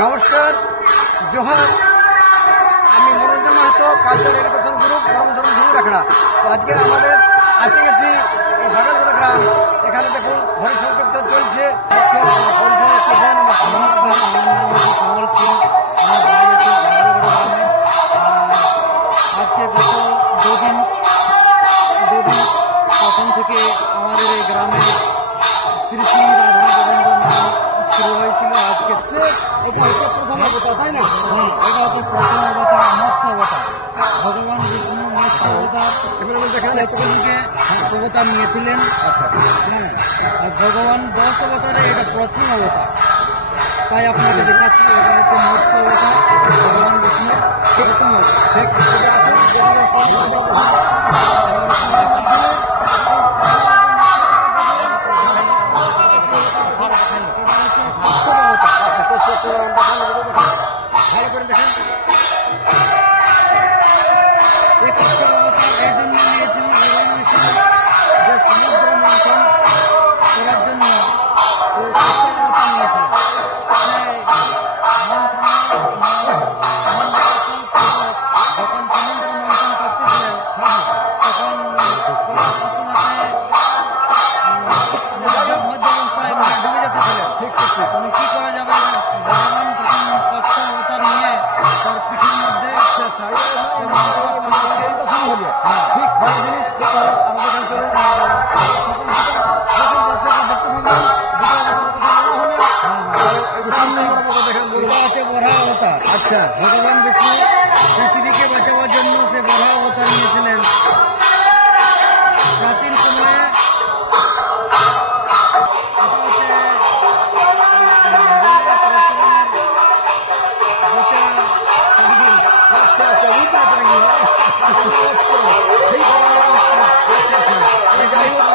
নমস্কার, জোহার। আমি মনোরঞ্জন Mahato, culture education group, ধরম ধরম ধরু রাখড়া। তো আজকে আমাদের আসে গেছি এই বাগালগোড়া গ্রাম। এখানে দেখুন হরি সংকীর্তন চলছে। নমস্কার, আমার নাম হচ্ছে সমল সিং। আমার বাড়ি হচ্ছে বাগালগোড়া গ্রামে। আজকে গত দুদিন প্রথম থেকে আমাদের এই গ্রামে শ্রী শ্রী রাধা গোবিন্দ নাম শুরু হয়েছিল। আজকে এটা হচ্ছে প্রথম অবতার, তাই না? এটা হচ্ছে প্রথম অবতার, মৎস্য অবতার। ভগবান বিষ্ণু মৎস্য অবতার যুগে অবতার নিয়েছিলেন। আচ্ছা, আর ভগবান 10 অবতারে এটা প্রথম অবতার। তাই আপনাকে দেখাচ্ছি, এটা হচ্ছে মৎস্য অবতার, ভগবান বিষ্ণু প্রথম ভালো করে দেখেন। এই কচ্ছ অবতার এই জন্য নিয়েছিলেন ভগবান বিষ্ণু, যে সমুদ্র মন্থন করার জন্য এই কচ্ছ অবতার নিয়েছিলেন। যখন সমুদ্র মন্থন করতেছিলেন তখন মধ্যাবস্থায় ডুবে যেতেছিলেন। তখন কি করা যাবে? ভগবান তখন কচ্ছ অবতার নিয়ে তার পিঠের মধ্যে ঠিক ভালো জিনিস, খুব ভালো। আমাদের অঞ্চলে অবতার। আচ্ছা, ভগবান বিষ্ণু পৃথিবীকে বাঁচাবার জন্য সে বরাহ অবতার নিয়েছিলেন। প্রাচীন সময়ে আচ্ছা আচ্ছা, বুঝতে পারি। আচ্ছা আচ্ছা, যাই হোক,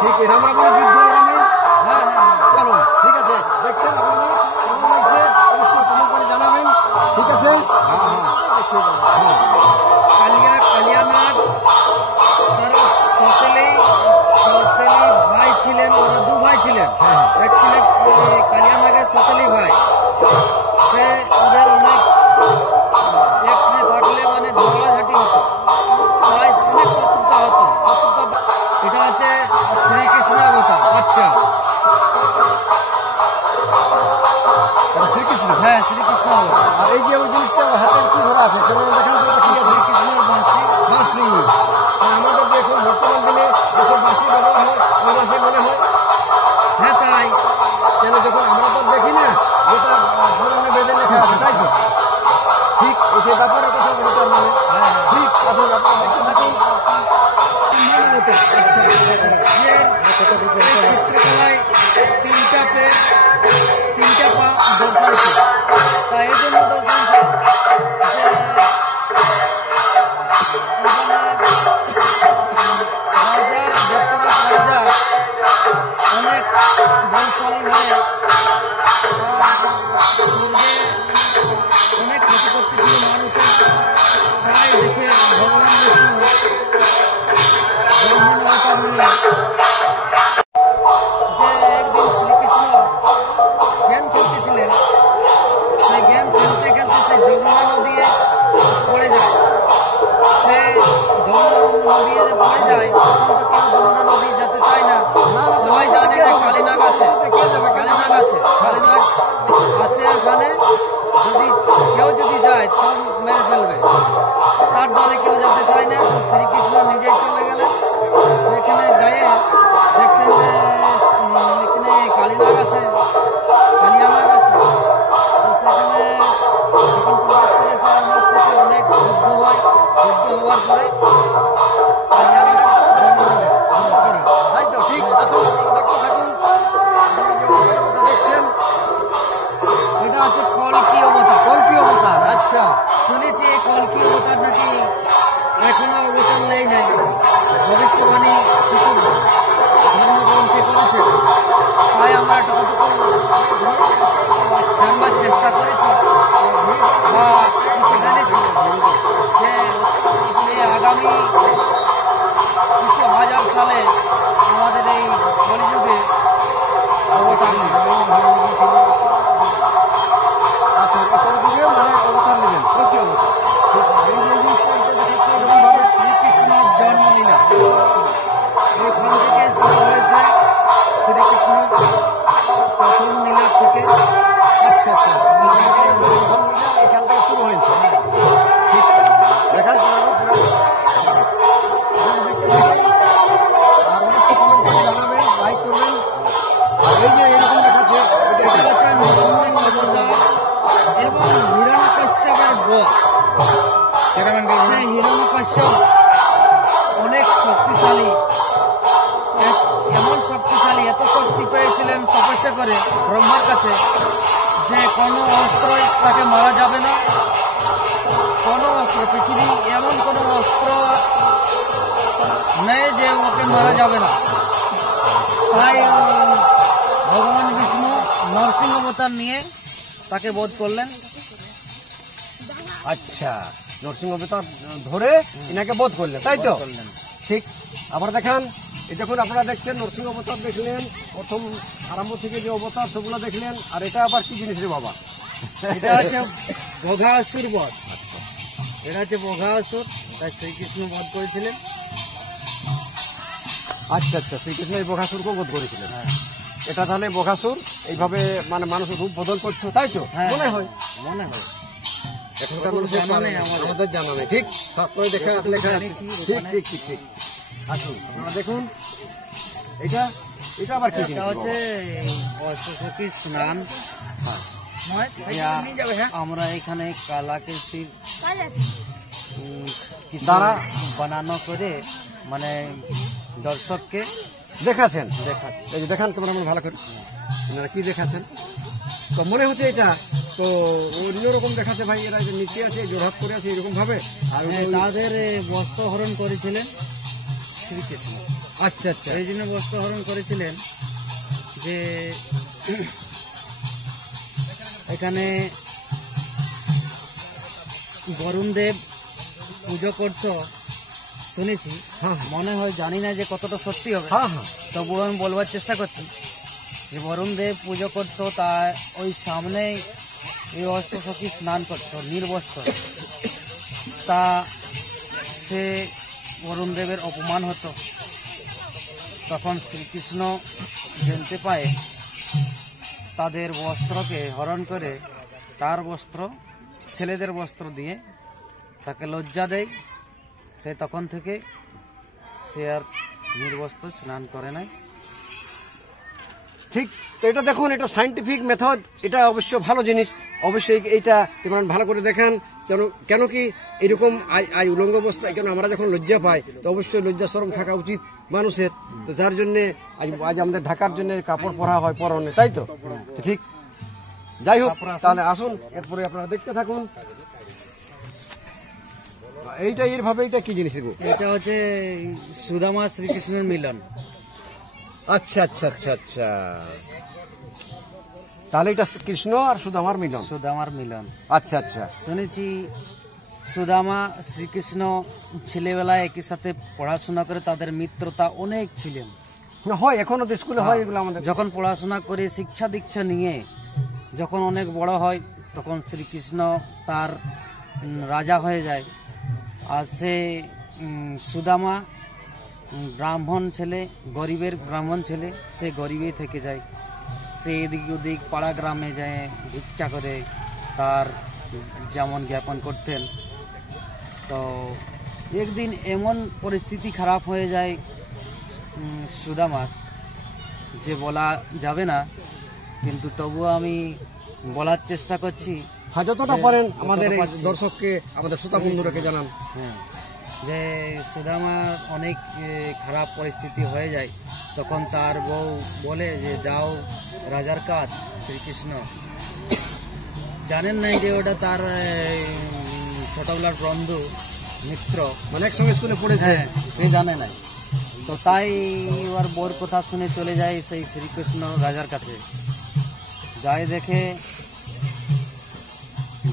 ঠিক রামায়ণ যুদ্ধ রামায়ণ। চলো, ঠিক আছে। দেখছেন আপনারা কেমন লাগছে অবশ্যই কমেন্ট করে জানাবেন। ঠিক আছে। কালিয়ানাথ তার সকলেই ভাই ছিলেন। ওরা 2 ভাই ছিলেন। এক ছিলেন কালিয়ানাগের সকলেই ভাই। সে ওদের অনেক একসাথে থাকলে মানে ঝগড়াঝাটি হতো, তাই অনেক শত্রুতা হতো। এটা আছে শ্রীকৃষ্ণ অবতার। আচ্ছা, শ্রীকৃষ্ণ। হ্যাঁ, শ্রীকৃষ্ণ অবতার। আর এই যে ওই জিনিসটা হাতের কি ধরা আছে, কেমন দেখান তো? ঠিক আছে, শ্রীকৃষ্ণের বাঁশি। বাঁশি। আমাদের দেখুন বর্তমান দিনে যেসব বাঁশি ব্যবহার হয়, ওই বাঁশি মনে হয়। হ্যাঁ, তাই কেন যখন আমরা তো দেখি না, যেটা পুরাণে বেঁধে লেখা আছে, তাই তো? ঠিক সে তারপরের কথা বলে তার মানে। ঠিক, আসুন আপনারা দেখতে থাকুন। আচ্ছা, চিত্রকলায় 3টা পা দর্শাইছে। তাই এই জন্য দর্শাইছে যে রাজা অনেক বলশালী হয়ে স্বর্গে অনেক ক্ষতি করতেছিল মানুষের। তাই দেখে ভগবান বিষ্ণু ব্রাহ্মণ অবতার নিয়ে যে একদিন শ্রীকৃষ্ণ জ্ঞান খেলতেছিলেন, সেই জ্ঞান খেলতে খেলতে সে যমুনা নদী পড়ে যায়। সে যমুনা নদী পড়ে যায়, তখন তো কেউ যমুনা নদী যেতে চায় না। সবাই জানে যে কালীনাগ আছে, কালীনাগ আছে ওখানে। যদি যায় তো মেরে ফেলবে, তার ডরে কেউ যেতে চায় না। তো শ্রীকৃষ্ণ নিজেই চলে গেলেন সেখানে। গায়ে দেখছেন যে এখানে কালীনাগ আছে, কালিয়ানাগ আছে। তো সেখানে যখন প্রবেশ করে সে আমার সাথে অনেক যুদ্ধ হয়। যুদ্ধ হওয়ার পরে কালিয়ানাগ তাই তো? ঠিক, আসুন আপনারা দেখতে থাকুন। দেখছেন এটা হচ্ছে কল্কি অবতার। কল্কি অবতার। শুনেছি এই কলকি অবতার নাকি এখনো অবতার নেই নাই, ভবিষ্যবাণী কিছু ধর্মগ্রন্থে করেছে। তাই আমরা টুকুটুকু জানবার চেষ্টা করেছি বা কিছু জেনেছি যে এই আগামী কিছু হাজার সালে আমাদের এই কলিযুগে অবতার নেবে। আচ্ছা, এই কলিযুগে মানে অবতার নেবেন, কল্কি অবতার। এই যে এই জিনিসটা এটা দেখাচ্ছে এরকমভাবে শ্রীকৃষ্ণের জন্মলীলা এখান থেকে শুরু হয়েছে, শ্রীকৃষ্ণের প্রথম লীলা থেকে। আচ্ছা আচ্ছা, মহাভারতের প্রথম লীলা এখান থেকে শুরু হয়েছে। ঠিক, দেখান পুরো পুরো দেখতে পাবেন। আর অবশ্যই কমেন্ট করে জানাবেন, লাইক করবেন। আর এই যে এরকম দেখাচ্ছে এটা এটা হচ্ছে নরসিংহ অবতার এবং হিরণ্যকশ্যপের বধ। সেই হিরণ্যকশ্যপ অনেক শক্তিশালী, এমন শক্তিশালী, এত শক্তি পেয়েছিলেন তপস্যা করে ব্রহ্মার কাছে যে কোনো অস্ত্রই তাকে মারা যাবে না। কোনো অস্ত্র, পৃথিবী এমন কোনো অস্ত্র নেই যে ওকে মারা যাবে না। তাই ভগবান বিষ্ণু নরসিংহ অবতার নিয়ে তাকে বধ করলেন। আচ্ছা, নরসিংহ অবতার ধরে ইনাকে বধ করলেন, তাই তো? করলেন। ঠিক। আবার দেখান, এই যখন আপনারা দেখছেন নরসিংহ অবতার দেখলেন, প্রথম আরম্ভ থেকে যে অবতার সেগুলো দেখলেন। আর এটা আবার কি জিনিস রে বাবা? এটা হচ্ছে বঘাসুর বধ। এটা হচ্ছে বঘাসুর, তাই শ্রীকৃষ্ণ বধ করেছিলেন। আচ্ছা আচ্ছা, শ্রীকৃষ্ণ এই বঘাসুরকেও বধ করেছিলেন। এটা তাহলে বঘাসুর এইভাবে মানে মানুষের রূপ বদল করছো, তাই তো? হ্যাঁ, মনে হয় মনে হয়। এখনকার ওদের মানুষের জানা নেই আমাদের জানা নেই। ঠিক, শাস্ত্রে দেখা যতটুকু লেখা আছে। জেনেছি ঠিক ওখানে। ঠিক ঠিক ঠিক। আসুন আপনারা দেখুন, এটা এটা আবার কি এটা জিনিস হচ্ছে বাবা? অষ্টসখী স্নান। হ্যাঁ। যা আমরা এখানে কালাকৃতির কিছু দ্বারা বানানো করে মানে দর্শককে দেখাচ্ছেন, দেখাচ্ছে। এই যে দেখান তোমরা আমরা ভালো করে আপনারা কি দেখাচ্ছেন। তো মনে হচ্ছে এটা তো অন্যরকম দেখাচ্ছে ভাই। এরা যে নিচে আছে, জোড়হাত করে আছে এরকম ভাবে। আর ওটা ওই- তাদের বস্ত্র হরণ করেছিলেন শ্রীকৃষ্ণ। আচ্ছা আচ্ছা, এই জন্য বস্ত্র হরণ করেছিলেন যে এখানে বরুণ দেব পুজো করতো শুনেছি। হ্যাঁ মনে হয়, জানি না যে কতটা সত্যি হবে, হ্যাঁ হ্যাঁ। তবুও আমি বলবার চেষ্টা করছি যে বরুণ দেব পুজো করতো, তা ওই সামনে এই অষ্টসখী স্নান করতো নির্বস্ত্র। তা সে বরুণ দেবের অপমান হতো। তখন শ্রীকৃষ্ণ জানতে পায়, তাদের বস্ত্রকে হরণ করে তার বস্ত্র, ছেলেদের বস্ত্র দিয়ে তাকে লজ্জা দেয়। সে তখন থেকে সে আর নির্বস্ত্র স্নান করে নাই। ঠিক। তো এটা দেখুন, এটা সাইন্টিফিক মেথড, এটা অবশ্য ভালো জিনিস। অবশ্যই এইটা যেমন ভালো করে দেখেন। কেন কি এরকম আই উলঙ্গ অবস্থায়, কেন আমরা যখন লজ্জা পাই তো অবশ্যই লজ্জা শরম থাকা উচিত মানুষের। তো যার জন্য আজ আমাদের ঢাকার জন্য কাপড় পরা হয় পরনে, তাই তো? তো ঠিক, যাই হোক, তাহলে আসুন এরপরে আপনারা দেখতে থাকুন। এইটা এইভাবে এটা কি জিনিস গো? এটা হচ্ছে সুদামা শ্রীকৃষ্ণের মিলন। আচ্ছা আচ্ছা আচ্ছা আচ্ছা, তাহলে এটা কৃষ্ণ আর সুদামার মিলন। সুদামার মিলন। আচ্ছা আচ্ছা, শুনেছি সুদামা শ্রীকৃষ্ণ ছেলেবেলায় একই সাথে পড়াশোনা করে তাদের মিত্রতা অনেক ছিলেন। না হয় এখনো তো স্কুলে হয় এগুলো আমাদের। যখন পড়াশোনা করে শিক্ষা দীক্ষা নিয়ে যখন অনেক বড় হয়, তখন শ্রীকৃষ্ণ তার রাজা হয়ে যায়। আর সে সুদামা ব্রাহ্মণ ছেলে, গরিবের ব্রাহ্মণ ছেলে, সে গরিবেই থেকে যায়। সে এদিক ওদিক পাড়া গ্রামে যায় ভিক্ষা করে তার যেমন জ্ঞাপন করতেন। তো একদিন এমন পরিস্থিতি খারাপ হয়ে যায় সুদামার, যে বলা যাবে না, কিন্তু তবুও আমি বলার চেষ্টা করছি। হ্যাঁ, যতটা পারেন যতটা আমাদের এই পারছি। দর্শককে, আমাদের শ্রোতা বন্ধুরাকে জানান। হ্যাঁ, যে সুদামার অনেক খারাপ পরিস্থিতি হয়ে যায়। তখন তার বউ বলে যে যাও রাজার কাজ। শ্রীকৃষ্ণ জানেন নাই যে ওটা তার ছোটবেলার বন্ধু মিত্র, মানে একসঙ্গে স্কুলে পড়েছে। হ্যাঁ, সে জানে নাই। তো তাই এবার বোর কথা শুনে চলে যায় সেই শ্রীকৃষ্ণ রাজার কাছে। যাই দেখে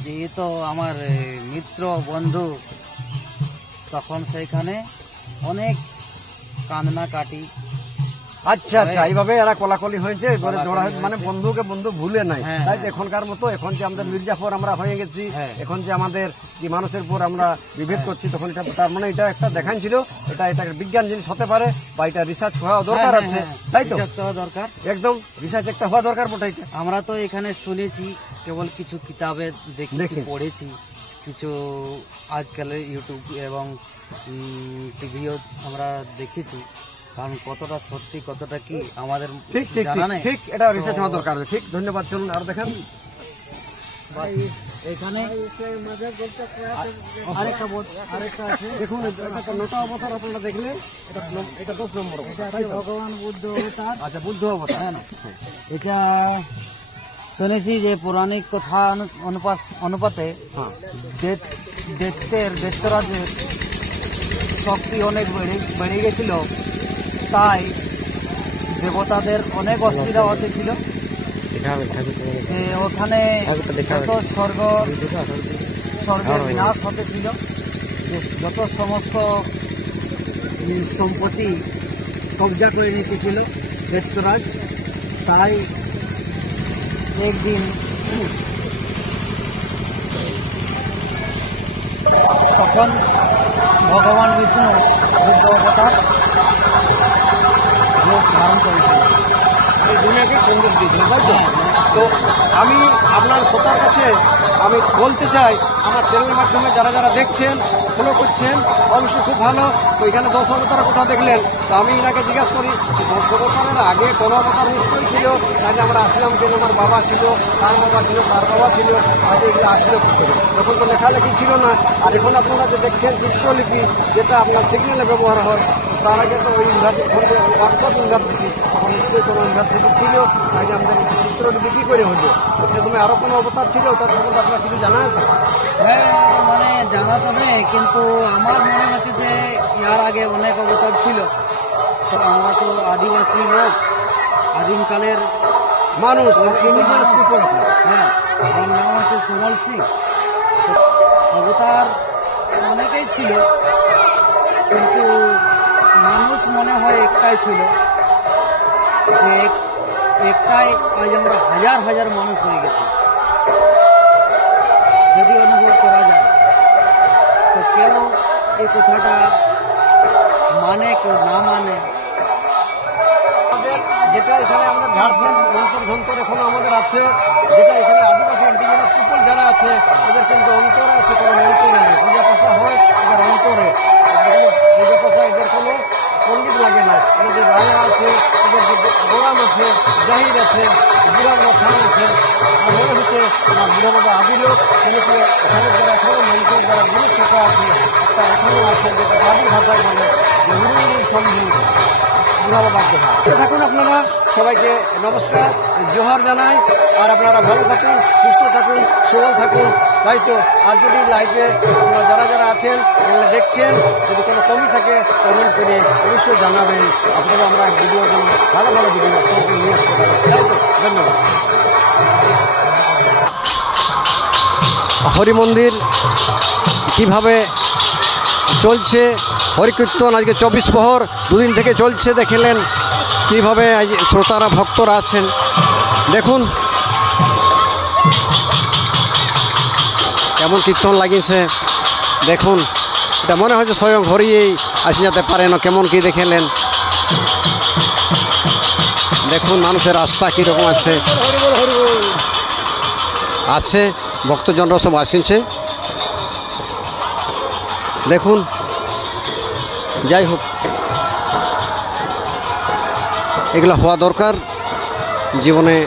যে এ তো আমার মিত্র বন্ধু, তখন সেইখানে অনেক কান্না কাটি। আচ্ছা আচ্ছা, এইভাবে এরা কলাকলি হয়েছে, এবারে কলাকলি জোড়া হয়েছে, মানে হয়েছে। বন্ধুকে বন্ধু ভুলে নাই। হ্যাঁ, তাই তো হ্যাঁ। এখনকার মতো, এখন যে আমাদের মির্জাফর আমরা হয়ে গেছি, হ্যাঁ। এখন যে আমাদের কি মানুষের উপর আমরা বিভেদ হ্যাঁ। করছি, তখন এটা তার মানে এটা একটা দেখাচ্ছিল, এটা এটা বিজ্ঞান জিনিস হতে পারে, বা এটা রিসার্চ হওয়া দরকার হ্যাঁ, আছে। হ্যাঁ, তাই তো রিসার্চ করা দরকার। একদম রিসার্চ একটা হওয়া দরকার বটে এটা। আমরা তো এখানে শুনেছি, কেবল কিছু কিতাবে দেখেছি, দেখেছি। পড়েছি, কিছু আজকালের ইউটিউব এবং টিভিও আমরা দেখেছি। কারণ কতটা সত্যি কতটা কি আমাদের ঠিক ঠিক জানা ঠিক, নেই। ঠিক এটা রিসার্চ হওয়া দরকার আছে। ঠিক, ধন্যবাদ। চলুন আর দেখেন এখানে আরেকটা আছে। দেখুন, এটা নটা অবতার আপনারা দেখলে, এটা 10 নম্বর অবতার, তাই তো? ভগবান বুদ্ধ অবতার। আচ্ছা, বুদ্ধ অবতার। হ্যাঁ, এটা শুনেছি যে পৌরাণিক কথা অনুপাতে হ্যাঁ। দৈত্যরাজের শক্তি অনেক বেড়ে গেছিল, তাই দেবতাদের অনেক অসুবিধা হতেছিল। যে ওখানে যত স্বর্গের বিনাশ হতেছিল, যে যত সমস্ত সম্পত্তি কবজা করে নিতেছিল দৈত্যরাজ। তাই একদিন তখন ভগবান বিষ্ণু বুদ্ধ অবতার রূপ ধারণ করেছিল। এই দুনিয়াকে সন্দেশ দিয়েছিলেন, তাই তো? তো আমি আপনার শ্রোতার কাছে আমি বলতে চাই, আমার চ্যানেলের মাধ্যমে যারা যারা দেখছেন, ফলো করছেন, অবশ্যই খুব ভালো। তো এখানে 10 অবতারের কথা দেখলেন, তো আমি এনাকে জিজ্ঞাসা করি 10 অবতারের আগে কোন অবতার নিশ্চয়ই ছিল, তাহলে আমরা আসলাম কেন? আমার বাবা ছিল, তার বাবা ছিল, তার বাবা ছিল, তাহলে এগুলো আসলো কি করে? তখন তো লেখালেখি ছিল না। আর এখন আপনারা যে দেখছেন চিত্রলিপি, যেটা আপনার সিগন্যালে ব্যবহার হয়, তার আগে তো ওই ইংরাজি হোয়াটসঅ্যাপ ইউনিভার্সিটি, তখন নিশ্চয়ই কোনো ইউনিভার্সিটি ছিল, তাই আমাদের চিত্রলিপি কি করে হলো? তো সেরকম আরো কোনো অবতার ছিল, তার সম্বন্ধে আপনার কিছু জানা আছে? হ্যাঁ, মানে জানা তো নেই, কিন্তু আমার মনে হচ্ছে যে ইয়ার আগে অনেক অবতার ছিল। তো আমরা তো আদিবাসী লোক, আদিমকালের মানুষ, ইন্ডিজিনাস পিপল। হ্যাঁ, আমার নাম হচ্ছে সুমল সিং। তো অবতার অনেকেই ছিল, কিন্তু মানুষ মনে হয় একটাই ছিল, যে একটাই আজ আমরা হাজার হাজার মানুষ হয়ে গেছি। যদি অনুভব করা যায়, তো কেউ এই কথাটা মানে, কেউ না মানে। আমাদের যেটা এখানে আমাদের ঝাড়খণ্ড অন্তর এখনো আমাদের আছে, যেটা এখানে আদিবাসী ইন্ডিজিনাস পিপল যারা আছে, এদের কিন্তু অন্তরে আছে, কোনো অন্তরে নেই। পূজা পাশা হয় এদের অন্তরে, পূজা পাশা এদের কোনো পণ্ডিত লাগে না। এদের রাজা আছে, এদের গোরাম আছে, জাহির আছে, বুড়ার থান আছে। আর মনে হচ্ছে আমার বুড়ো বাবা আদি লোক, কিন্তু এখানে যারা এখনো মানুষের যারা গুরু শেখা আছে, একটা এখনো আছে, যেটা দাবি ভাষায় বলে যে উরুর সম্ভু থাকুন। আপনারা সবাইকে নমস্কার, জোহার জানাই। আর আপনারা ভালো থাকুন, সুস্থ থাকুন, সবল থাকুন, তাই তো? আর যদি লাইভে আপনারা যারা যারা আছেন, এগুলো দেখছেন, যদি কোনো কমি থাকে কমেন্ট করে অবশ্যই জানাবেন। আপনারা আমরা ভিডিও জন্য ভালো ভালো ভিডিও নিয়ে আসতে পারি, তাই তো? ধন্যবাদ। হরি মন্দির কীভাবে চলছে, হরিকীর্তন আজকে 24 প্রহর দুদিন থেকে চলছে। দেখলেন কীভাবে আজ শ্রোতারা ভক্তরা আছেন, দেখুন কেমন কীর্তন লাগিয়েছে। দেখুন, এটা মনে হয় যে স্বয়ং হরিয়েই আসি যেতে পারে না, কেমন কি দেখলেন। দেখুন মানুষের আস্থা কীরকম আছে, আছে ভক্তজনরা সব আসছে। দেখুন, যাই হোক, এগুলো হওয়া দরকার জীবনে।